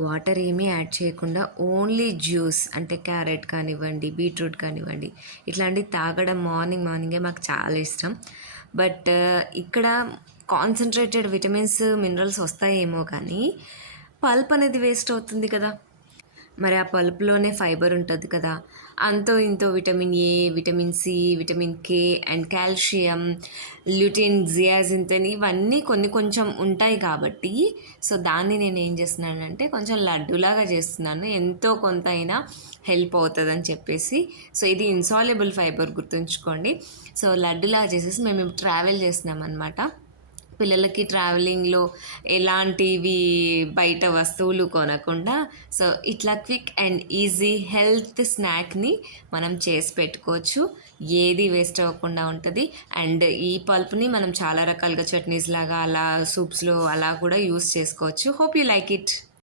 Water ఏమీ add చేయకుండా only juice అంటే క్యారెట్ కానివ్వండి, బీట్రూట్ కానివ్వండి, ఇట్లాంటివి తాగడం మార్నింగే మాకు చాలా ఇష్టం. బట్ ఇక్కడ కాన్సన్ట్రేటెడ్ విటమిన్స్, మినరల్స్ వస్తాయేమో కానీ పల్ప్ అనేది వేస్ట్ అవుతుంది కదా. మరి ఆ పల్ప్‌లోనే ఫైబర్ ఉంటది కదా. అంతో ఇంతో vitamin A, vitamin C, vitamin K and calcium, lutein, zeaxanthin ఇవన్నీ కొన్ని కొంచెం ఉంటాయి కాబట్టి, సో, దాన్ని నేనేం చేస్తున్నానంటే కొంచెం లడ్డూలాగా చేస్తున్నాను. ఎంతో కొంత అయినా హెల్ప్ అవుతదని చెప్పేసి. సో, ఇది ఇన్సాల్యుబుల్ ఫైబర్ గుర్తుంచుకోండి. సో, లడ్డూలాగా చేసేసి మేము ట్రావెల్ చేస్తున్నామనమాట. పిల్లలకి ట్రావెలింగ్‌లో ఎలాంటివి బయట వస్తువులు కొనకుండా, సో, ఇట్లా క్విక్ అండ్ ఈజీ హెల్త్ స్నాక్‌ని మనం చేసి పెట్టుకోవచ్చు. ఏది వేస్ట్ అవ్వకుండా ఉంటది. అండ్ ఈ పల్ప్‌ని మనం చాలా రకాలుగా చట్నీస్ లాగా అలా సూప్స్‌లో అలా కూడా యూజ్ చేసుకోవచ్చు. Hope you like it.